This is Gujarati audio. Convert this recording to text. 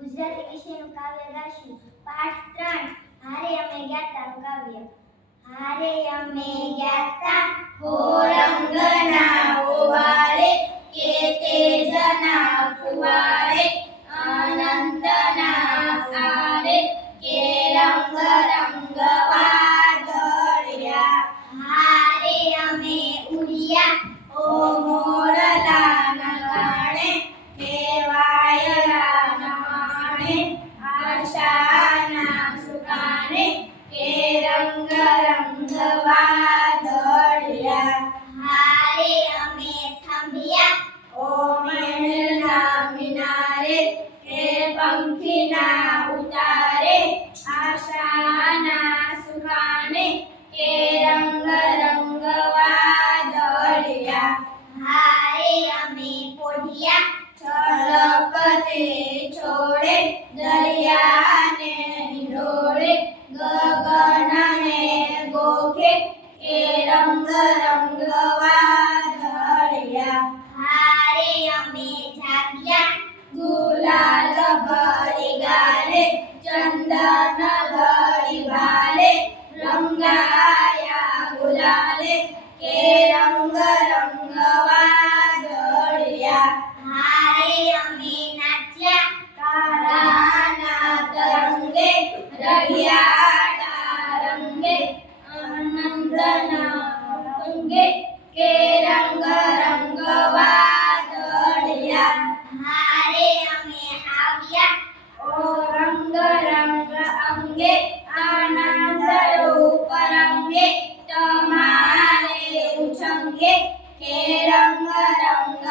ગુજરાતી વિષયનું કાવ્ય ગાશું. પાઠ 3 હારે અમે ગાતાનું કાવ્ય. હારે અમે ગાતા હો રંગના ઓવારે, કે તેજના ફુવારે, આનંદના આરે, કે રંગ રંગ વાદળિયા. હારે અમે ઉડિયા ઓ મોરલા નગાણે, કે વાયરા નમાણે, આશાના સુકાને, કે રંગ રંગ વાદળિયા. હારે અમે થંભિયા ઓ મહેલના મિનારે, કે પંખીના ઉતારે, આશાના સુકાને, કે રંગ રંગ વાદળિયા. હારે અમે પોઢિયા છલકતે છોડે, દરિયાને નિરોડે, ગગનને ગોખે, કે રંગ રંગ વાદળિયા. હારે અમે જાગ્યા ગુલાલ ભરી ગાલે, ચંદન ઘડી ભાલે, રંગાયા ગુલાલે, કે રંગ રંગ વાદળિયા. હારે અમે નાચ્યા તારાના તરંગે, રળિયાળા રંગે, આનંદના રંગે, કે રંગ રંગ વાદળિયા. હારે અમે આવ્યા ઓ રંગ રંગ અંગે, આનંદ રૂપ રંગે, તમારે ઉછંગે, કે રંગ રંગ